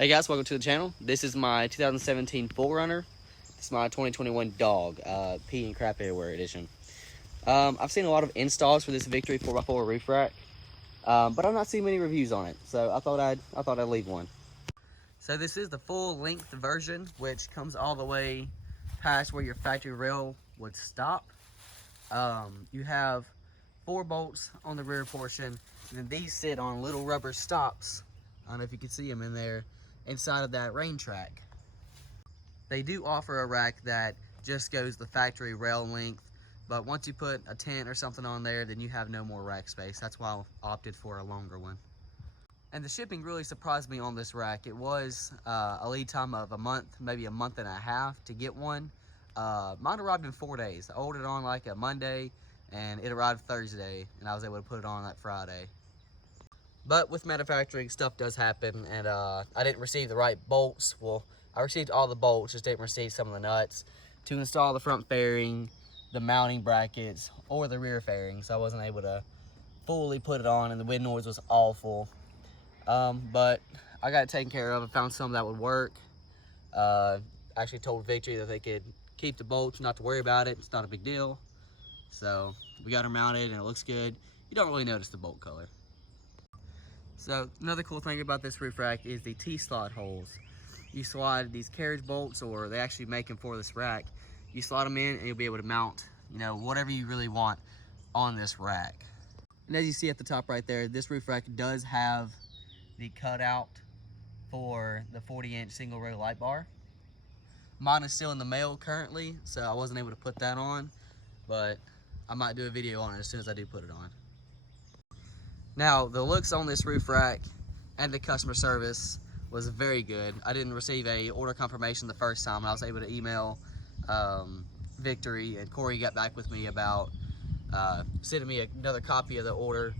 Hey guys, welcome to the channel. This is my 2017 4Runner. This is my 2021 dog, pee and crap everywhere edition. I've seen a lot of installs for this Victory 4x4 roof rack, but I've not seen many reviews on it, so I thought I'd leave one. So this is the full length version, which comes all the way past where your factory rail would stop. You have 4 bolts on the rear portion, and then these sit on little rubber stops. I don't know if you can see them in there, inside of that rain track. They do offer a rack that just goes the factory rail length, but once you put a tent or something on there, then you have no more rack space. That's why I opted for a longer one. And the shipping really surprised me on this rack. It was a lead time of a month, maybe a month and a half to get one. Mine arrived in 4 days. I ordered it on like a Monday, and it arrived Thursday, and I was able to put it on that Friday. But with manufacturing, stuff does happen, and I didn't receive the right bolts. Well, I received all the bolts, just didn't receive some of the nuts to install the front fairing, the mounting brackets, or the rear fairing, so I wasn't able to fully put it on, and the wind noise was awful. But I got it taken care of. I found some that would work. Actually told Victory that they could keep the bolts, not to worry about it. It's not a big deal. So we got her mounted, and it looks good. You don't really notice the bolt color. So another cool thing about this roof rack is the Tslot holes. You slide these carriage bolts, or they actually make them for this rack. You slide them in and you'll be able to mount, whatever you really want on this rack. And as you see at the top right there, this roof rack does have the cutout for the 40-inch single row light bar. Mine is still in the mail currently, so I wasn't able to put that on, but I might do a video on it as soon as I do put it on. Now, the looks on this roof rack and the customer service was very good. I didn't receive a order confirmation the first time. I was able to email Victory, and Corey got back with me about sending me another copy of the order,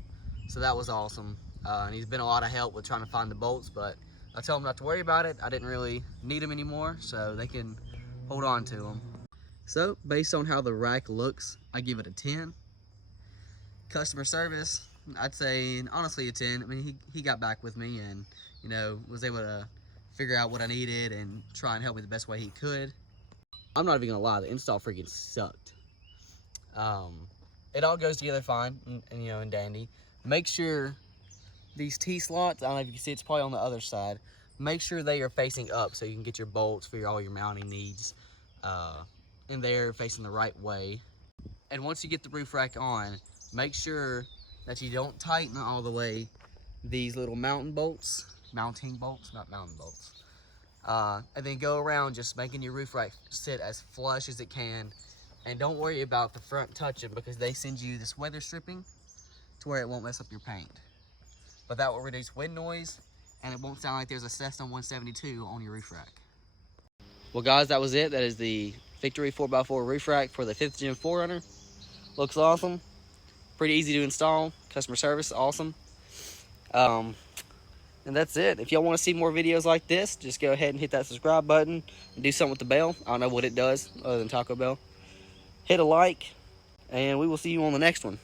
so that was awesome. And he's been a lot of help with trying to find the bolts, but I told him not to worry about it. I didn't really need them anymore, so they can hold on to them. So, based on how the rack looks, I give it a 10. Customer service, I'd say honestly a 10. I mean, he got back with me and, was able to figure out what I needed and try and help me the best way he could. I'm not even gonna lie, the install freaking sucked. It all goes together fine and dandy. Make sure these T-slots, I don't know if you can see, it's probably on the other side. Make sure they are facing up so you can get your bolts for all your mounting needs. And they're facing the right way. And once you get the roof rack on, make sure that you don't tighten all the way these little mounting bolts, not mountain bolts. And then go around just making your roof rack sit as flush as it can. And don't worry about the front touching, because they send you this weather stripping to where it won't mess up your paint. But that will reduce wind noise, and it won't sound like there's a Cessna 172 on your roof rack. Well guys, that was it. That is the Victory 4x4 roof rack for the 5th Gen 4Runner. Looks awesome. Pretty easy to install. Customer service, awesome. And that's it. If y'all want to see more videos like this, just go ahead and hit that subscribe button and do something with the bell. I don't know what it does other than Taco Bell. Hit a like, and we will see you on the next one.